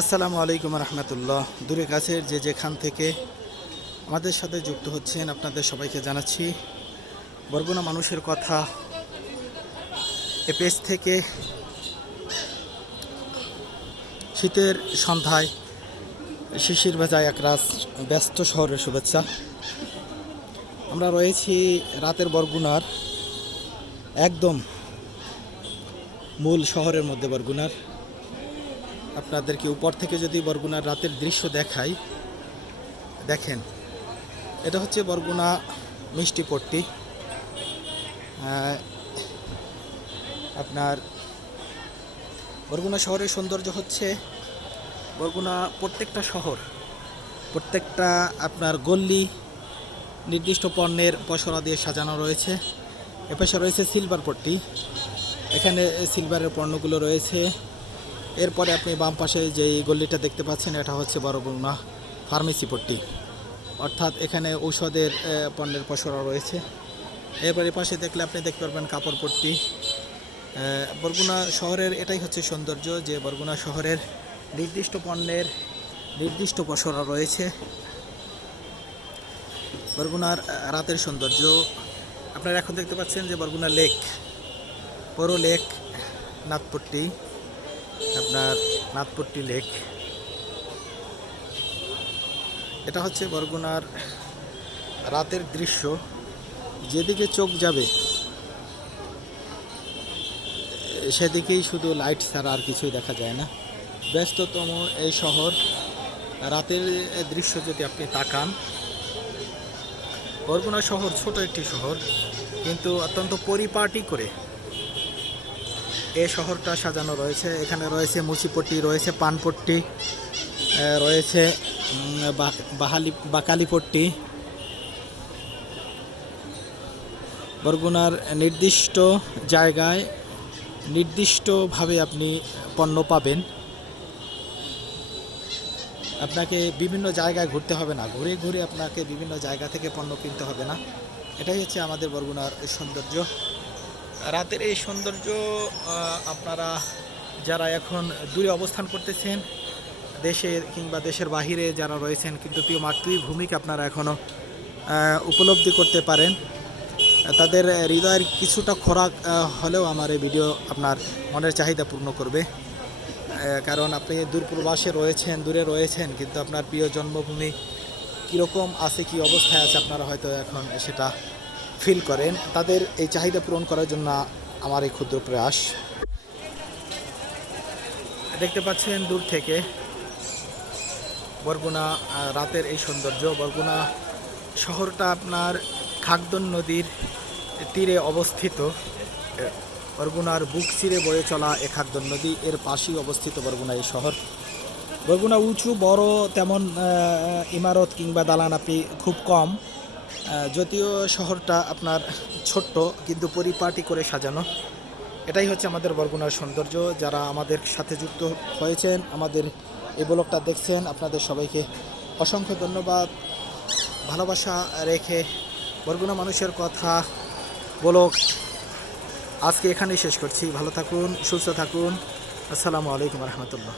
আসসালামু আলাইকুম রহমতুল্লাহ। দূরে কাছের যে যেখান থেকে আমাদের সাথে যুক্ত হচ্ছেন আপনাদের সবাইকে জানাচ্ছি বরগুনা মানুষের কথা এ পেজ থেকে। শীতের সন্ধ্যায় শিশির ভেজা একরাশ ব্যস্ত শহরের শুভেচ্ছা। আমরা রয়েছি রাতের বরগুনার একদম মূল শহরের মধ্যে। বরগুনার আপনাদেরকে উপর থেকে যদি বরগুনার রাতের দৃশ্য দেখাই, দেখেন এটা হচ্ছে বরগুনা মিষ্টিপট্টি। আপনার বরগুনা শহরের সৌন্দর্য হচ্ছে বরগুনা প্রত্যেকটা শহর, প্রত্যেকটা আপনার গল্লি নির্দিষ্ট পণ্যের পসরা দিয়ে সাজানো রয়েছে। এপাশে রয়েছে সিলভার পট্টি, এখানে সিলভারের পণ্যগুলো রয়েছে। এরপরে আপনি বাম পাশে যেই গল্লিটা দেখতে পাচ্ছেন এটা হচ্ছে বরগুনা ফার্মেসি পট্টি, অর্থাৎ এখানে ঔষধের পণ্যের পসরা রয়েছে। এরপরে পাশে দেখলে আপনি দেখতে পারবেন কাপড় পট্টি। বরগুনা শহরের এটাই হচ্ছে সৌন্দর্য যে বরগুনা শহরের নির্দিষ্ট পণ্যের নির্দিষ্ট পসরা রয়েছে। বরগুনার রাতের সৌন্দর্য আপনারা এখন দেখতে পাচ্ছেন যে বরগুনা লেক, বড় লেক, নাথপট্টি, আপনার নাথপট্টি লেক। এটা হচ্ছে বরগুনার রাতের দৃশ্য। যেদিকে চোখ যাবে সেদিকেই শুধু লাইট ছাড়া আর কিছুই দেখা যায় না। ব্যস্ততম এই শহর, রাতের দৃশ্য যদি আপনি তাকান, বরগুনা শহর ছোট একটি শহর কিন্তু অত্যন্ত পরিপাটি করে এই শহরটা সাজানো রয়েছে। এখানে রয়েছে মুচিপট্টি, রয়েছে পানপট্টি, রয়েছে বাকালিপট্টি। বরগুনার নির্দিষ্ট জায়গায় নির্দিষ্টভাবে আপনি পণ্য পাবেন। আপনাকে বিভিন্ন জায়গায় ঘুরতে হবে না, ঘুরে ঘুরে আপনাকে বিভিন্ন জায়গা থেকে পণ্য কিনতে হবে না। এটাই হচ্ছে আমাদের বরগুনার সৌন্দর্য, রাতের এই সৌন্দর্য। আপনারা যারা এখন দূরে অবস্থান করতেছেন, দেশের কিংবা দেশের বাহিরে যারা রয়েছেন, কিন্তু প্রিয় মাতৃভূমিকে আপনারা এখনও উপলব্ধি করতে পারেন। তাদের হৃদয়ের কিছুটা খোরাক হলেও আমার এই ভিডিও আপনার মনের চাহিদা পূর্ণ করবে। কারণ আপনি দূর প্রবাসে রয়েছেন, দূরে রয়েছেন, কিন্তু আপনার প্রিয় জন্মভূমি কীরকম আছে, কী অবস্থায় আছে আপনারা হয়তো এখন সেটা ফিল করেন। তাদের এই চাহিদা পূরণ করার জন্য আমার এই ক্ষুদ্র প্রয়াস। দেখতে পাচ্ছেন দূর থেকে বরগুনা রাতের এই সৌন্দর্য। বরগুনা শহরটা আপনার খাগদন নদীর তীরে অবস্থিত। বরগুনার বুক চিরে বয়ে চলা এ খাগদন নদী, এর পাশেই অবস্থিত বরগুনা এই শহর। বরগুনা উঁচু বড় তেমন ইমারত কিংবা দালান আপনি খুব কম, যদিও শহরটা আপনার ছোট্ট কিন্তু পরিপাটি করে সাজানো। এটাই হচ্ছে আমাদের বরগুনার সৌন্দর্য। যারা আমাদের সাথে যুক্ত হয়েছেন, আমাদের এই ব্লগটা দেখছেন, আপনাদের সবাইকে অসংখ্য ধন্যবাদ। ভালোবাসা রেখে বরগুনা মানুষের কথা ব্লগ আজকে এখানেই শেষ করছি। ভালো থাকুন, সুস্থ থাকুন। আসসালামু আলাইকুম রহমতুল্লাহ।